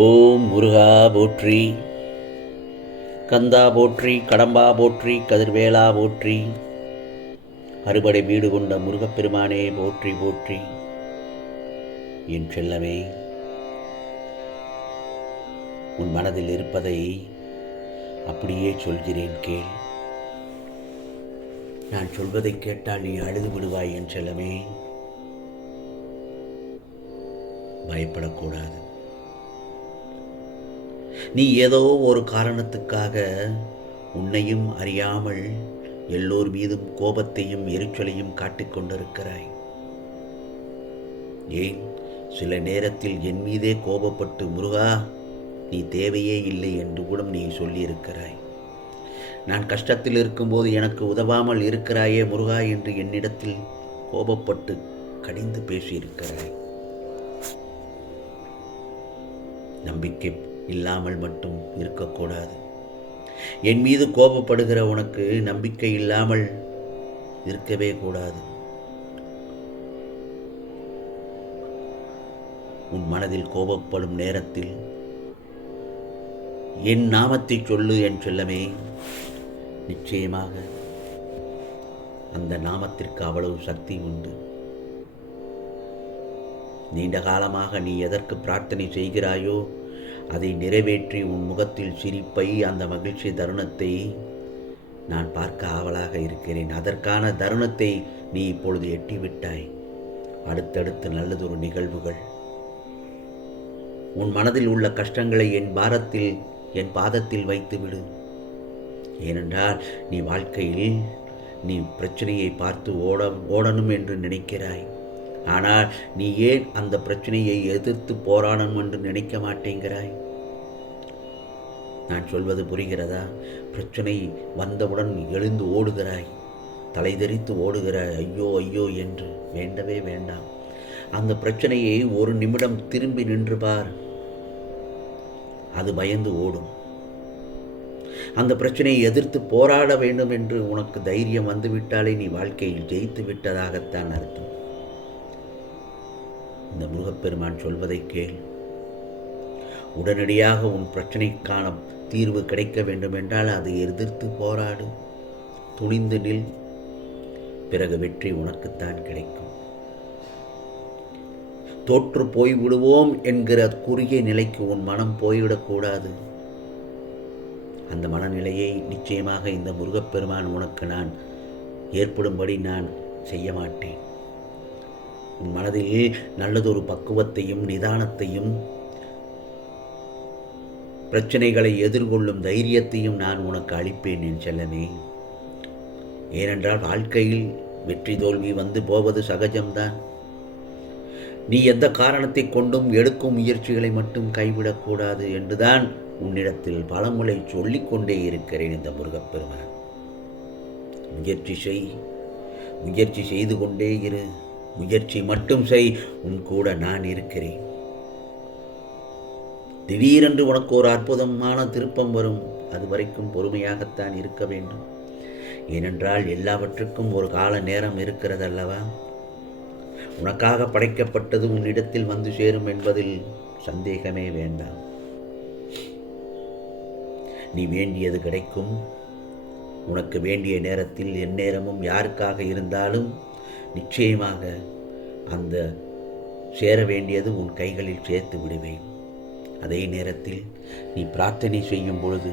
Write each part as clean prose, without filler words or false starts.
ஓம் முருகா போற்றி, கந்தா போற்றி, கடம்பா போற்றி, கதிர்வேலா போற்றி, அறுபடை வீடு கொண்ட முருகப்பெருமானே போற்றி போற்றி. என் செல்லமே, உன் மனதில் இருப்பதை அப்படியே சொல்கிறேன் கேள். நான் சொல்வதை கேட்டால் நீ அழுது விடுவாய் என் செல்லமே. பயப்படக்கூடாது. நீ ஏதோ ஒரு காரணத்துக்காக உன்னையும் அறியாமல் எல்லோர் மீதும் கோபத்தையும் எரிச்சலையும் காட்டிக்கொண்டிருக்கிறாய். ஏன் சில நேரத்தில் என் மீதே கோபப்பட்டு முருகா நீ தேவையே இல்லை என்று கூட நீ சொல்லியிருக்கிறாய். நான் கஷ்டத்தில் இருக்கும்போது எனக்கு உதவாமல் இருக்கிறாயே முருகா என்று என்னிடத்தில் கோபப்பட்டு கடிந்து பேசியிருக்கிறாய். நம்பிக்கை இல்லாமல் மட்டும் இருக்கக்கூடாது. என் மீது கோபப்படுகிற உனக்கு நம்பிக்கை இல்லாமல் இருக்கவே கூடாது. உன் மனதில் கோபப்படும் நேரத்தில் என் நாமத்தை சொல்லு என் செல்லமே. நிச்சயமாக அந்த நாமத்திற்கு அவ்வளவு சக்தி உண்டு. நீண்ட காலமாக நீ எதற்கு பிரார்த்தனை செய்கிறாயோ அதை நிறைவேற்றி உன் முகத்தில் சிரிப்பை, அந்த மகிழ்ச்சி தருணத்தை நான் பார்க்க ஆவலாக இருக்கிறேன். அதற்கான தருணத்தை நீ இப்பொழுது எட்டிவிட்டாய். அடுத்தடுத்து நல்லதொரு நிகழ்வுகள். உன் மனதில் உள்ள கஷ்டங்களை என் பாதத்தில் வைத்துவிடு. ஏனென்றால் நீ வாழ்க்கையில் நீ பிரச்சனையை பார்த்து ஓடணும் என்று நினைக்கிறாய். ஆனால் நீ ஏன் அந்த பிரச்சனையை எதிர்த்து போராடணும் என்று நினைக்க மாட்டேங்கிறாய்? நான் சொல்வது புரிகிறதா? பிரச்சனை வந்தவுடன் எழுந்து ஓடுகிறாய், தலை தெரித்து ஓடுகிறாய், ஐயோ ஐயோ என்று. வேண்டவே வேண்டாம். அந்த பிரச்சனையை ஒரு நிமிடம் திரும்பி நின்று பார், அது பயந்து ஓடும். அந்த பிரச்சனையை எதிர்த்து போராட வேண்டும் என்று உனக்கு தைரியம் வந்துவிட்டாலே நீ வாழ்க்கையில் ஜெயித்து விட்டதாகத்தான் அர்த்தம். இந்த முருகப்பெருமான் சொல்வதை கேள். உடனடியாக உன் பிரச்சனைக்கான தீர்வு கிடைக்க வேண்டும் என்றால் அதை எதிர்த்து போராடு, துணிந்து நில். பிறகு வெற்றி உனக்குத்தான் கிடைக்கும். தோற்று போய்விடுவோம் என்கிற குறுகிய நிலைக்கு உன் மனம் போய்விடக்கூடாது. அந்த மனநிலையை நிச்சயமாக இந்த முருகப்பெருமான் உனக்கு நான் ஏற்படும்படி நான் செய்ய மாட்டேன். உன் மனதில் நல்லதொரு பக்குவத்தையும் நிதானத்தையும் பிரச்சனைகளை எதிர்கொள்ளும் தைரியத்தையும் நான் உனக்கு அளிப்பேன் என் செல்லமே. ஏனென்றால் வாழ்க்கையில் வெற்றி தோல்வி வந்து போவது சகஜம்தான். நீ எந்த காரணத்தை கொண்டும் எடுக்கும் முயற்சிகளை மட்டும் கைவிடக்கூடாது என்றுதான் உன்னிடத்தில் பலமுறை சொல்லிக்கொண்டே இருக்கிறேன். இந்த முருகப்பெருமான், முயற்சி செய்து கொண்டே இரு. முயற்சி மட்டும் செய், உன் கூட நான் இருக்கிறேன். திடீரென்று உனக்கு ஒரு அற்புதமான திருப்பம் வரும். அது வரைக்கும் பொறுமையாகத்தான் இருக்க வேண்டும். ஏனென்றால் எல்லாவற்றுக்கும் ஒரு கால நேரம் இருக்கிறதல்லவா? உனக்காக படைக்கப்பட்டது உன்னிடத்தில் வந்து சேரும் என்பதில் சந்தேகமே வேண்டாம். நீ வேண்டியது கிடைக்கும். உனக்கு வேண்டிய நேரத்தில், எந்நேரமும், யாருக்காக இருந்தாலும் நிச்சயமாக அந்த சேர வேண்டியது உன் கைகளில் சேர்த்து விடுவேன். அதே நேரத்தில் நீ பிரார்த்தனை செய்யும் பொழுது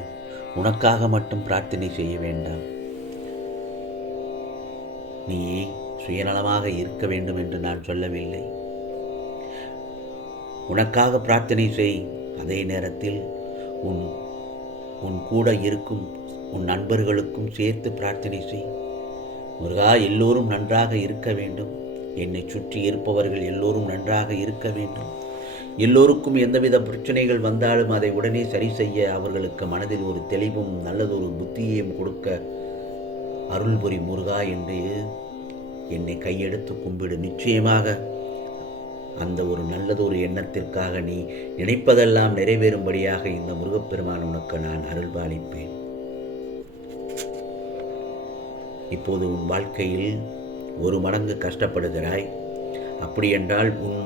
உனக்காக மட்டும் பிரார்த்தனை செய்ய வேண்டாம். நீ சுயநலமாக இருக்க வேண்டும் என்று நான் சொல்லவில்லை. உனக்காக பிரார்த்தனை செய். அதே நேரத்தில் உன் கூட இருக்கும் உன் நண்பர்களுக்கும் சேர்த்து பிரார்த்தனை செய். முருகா, எல்லோரும் நன்றாக இருக்க வேண்டும். என்னை சுற்றி இருப்பவர்கள் எல்லோரும் நன்றாக இருக்க வேண்டும். எல்லோருக்கும் எந்தவித பிரச்சனைகள் வந்தாலும் அதை உடனே சரி செய்ய அவர்களுக்கு மனதில் ஒரு தெளிவும் நல்லதொரு புத்தியையும் கொடுக்க அருள் புரி முருகா என்று என்னை கையெடுத்து கும்பிடு. நிச்சயமாக அந்த ஒரு நல்லதொரு எண்ணத்திற்காக நீ நினைப்பதெல்லாம் நிறைவேறும்படியாக இந்த முருகப்பெருமான் உனக்கு நான் அருள்பாலிப்பேன். இப்போது உன் வாழ்க்கையில் ஒரு மடங்கு கஷ்டப்படுகிறாய். அப்படி என்றால் உன்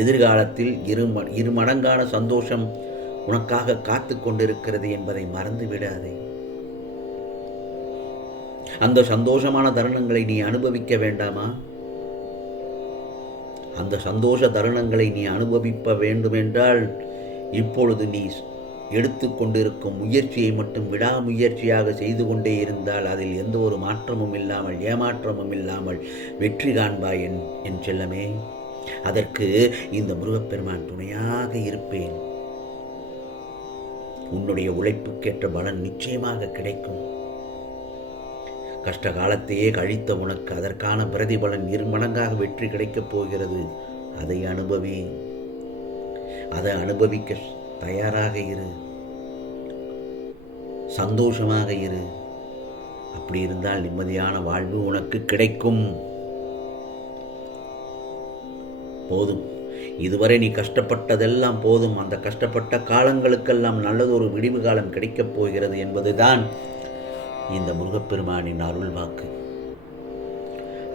எதிர்காலத்தில் இரு மடங்கான சந்தோஷம் உனக்காக காத்து கொண்டிருக்கிறது என்பதை மறந்து விடாதே. அந்த சந்தோஷமான தருணங்களை நீ அனுபவிக்க வேண்டாமா? அந்த சந்தோஷ தருணங்களை நீ அனுபவிக்க வேண்டுமென்றால் இப்பொழுது நீ எடுத்துக்கொண்டிருக்கும் முயற்சியை மட்டும் விடாமுயற்சியாக செய்து கொண்டே இருந்தால் அதில் எந்த ஒரு மாற்றமும் இல்லாமல் ஏமாற்றமும் இல்லாமல் வெற்றி காண்பாய் என் செல்லமே. அதற்கு இந்த முருகப்பெருமான் துணையாக இருப்பேன். உன்னுடைய உழைப்புக்கேற்ற பலன் நிச்சயமாக கிடைக்கும். கஷ்ட காலத்தையே கழித்த உனக்கு அதற்கான பிரதிபலன் 2 மடங்காக வெற்றி கிடைக்கப் போகிறது. அதை அனுபவிக்க தயாராக இரு, சந்தோஷமாக இரு. அப்படி இருந்தால் நிம்மதியான வாழ்வு உனக்கு கிடைக்கும். போதும், இதுவரை நீ கஷ்டப்பட்டதெல்லாம் போதும். அந்த கஷ்டப்பட்ட காலங்களுக்கெல்லாம் நல்லதொரு விடிவு காலம் கிடைக்கப் போகிறது என்பதுதான் இந்த முருகப்பெருமானின் அருள் வாக்கு.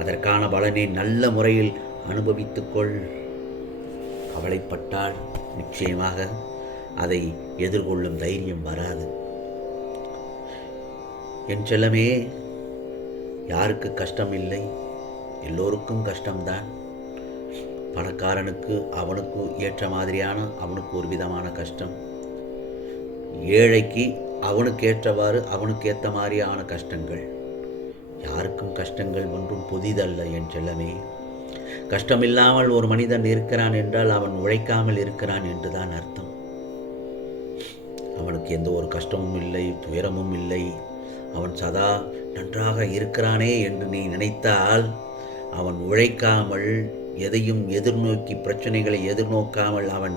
அதற்கான பலனை நல்ல முறையில் அனுபவித்துக்கொள். கவலைப்பட்டால் நிச்சயமாக அதை எதிர்கொள்ளும் தைரியம் வராது. என் செல்லமே, யாருக்கு கஷ்டம் இல்லை? எல்லோருக்கும் கஷ்டம்தான். பணக்காரனுக்கு அவனுக்கு ஏற்ற மாதிரியான அவனுக்கு ஒரு விதமான கஷ்டம், ஏழைக்கு அவனுக்கு ஏற்றவாறு அவனுக்கு ஏற்ற மாதிரியான கஷ்டங்கள். யாருக்கும் கஷ்டங்கள் ஒன்றும் புதிதல்ல என் செல்லமே. கஷ்டமில்லாமல் ஒரு மனிதன் இருக்கிறான் என்றால் அவன் உழைக்காமல் இருக்கிறான் என்றுதான் அர்த்தம். அவனுக்கு எந்த ஒரு கஷ்டமும் இல்லை, துயரமும் இல்லை, அவன் சதா நன்றாக இருக்கிறானே என்று நீ நினைத்தால் அவன் உழைக்காமல் எதையும் எதிர்நோக்கி பிரச்சனைகளை எதிர்நோக்காமல் அவன்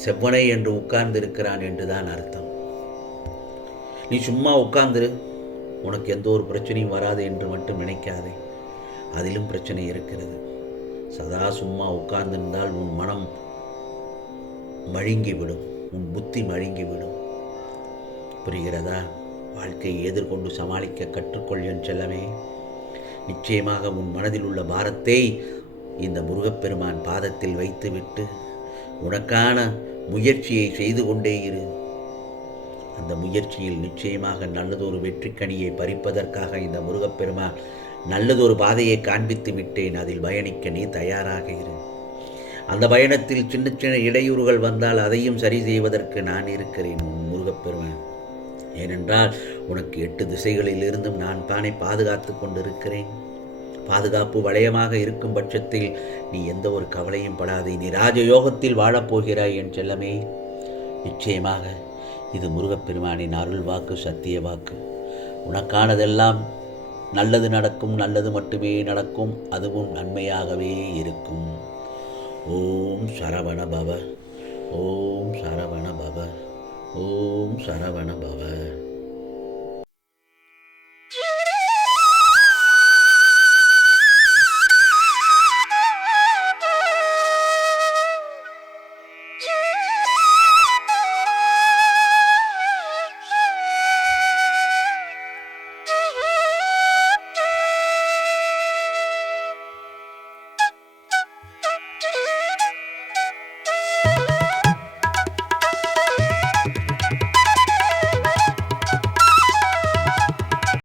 செவ்வனை என்று உட்கார்ந்து இருக்கிறான் என்றுதான் அர்த்தம். நீ சும்மா உட்கார்ந்துரு, உனக்கு எந்த ஒரு பிரச்சனையும் வராது என்று மட்டும் நினைக்காதே. அதிலும் பிரச்சனை இருக்கிறது. சதா சும்மா உட்கார்ந்திருந்தால் உன் மனம் மழுங்கிவிடும், உன் புத்தி மழுங்கிவிடும். புரிகிறதா? வாழ்க்கையை எதிர்கொண்டு சமாளிக்க கற்றுக்கொள் என் செல்லமே. நிச்சயமாக உன் மனதில் உள்ள பாரத்தை இந்த முருகப்பெருமான் பாதத்தில் வைத்துவிட்டு உனக்கான முயற்சியை செய்து கொண்டே இரு. அந்த முயற்சியில் நிச்சயமாக நல்லதொரு வெற்றிக்கனியை பறிப்பதற்காக இந்த முருகப்பெருமான் நல்லதொரு பாதையை காண்பித்து விட்டேன். அதில் பயணிக்க நீ தயாராக இரு. அந்த பயணத்தில் சின்ன சின்ன இடையூறுகள் வந்தால் அதையும் சரி செய்வதற்கு நான் இருக்கிறேன், உன் முருகப்பெருமான். ஏனென்றால் உனக்கு 8 திசைகளில் இருந்தும் நான் தானே பாதுகாத்து கொண்டிருக்கிறேன். பாதுகாப்பு வளையமாக இருக்கும் பட்சத்தில் நீ எந்த ஒரு கவலையும் படாதே. நீ ராஜயோகத்தில் வாழப்போகிறாய் என் செல்லமே. நிச்சயமாக இது முருகப்பெருமானின் அருள் வாக்கு, சத்திய வாக்கு. உனக்கானதெல்லாம் நல்லது நடக்கும், நல்லது மட்டுமே நடக்கும், அதுவும் நன்மையாகவே இருக்கும். ஓம் சரவண பவ, ஓம் சரவண பவ, ஓம் சரவண பவ.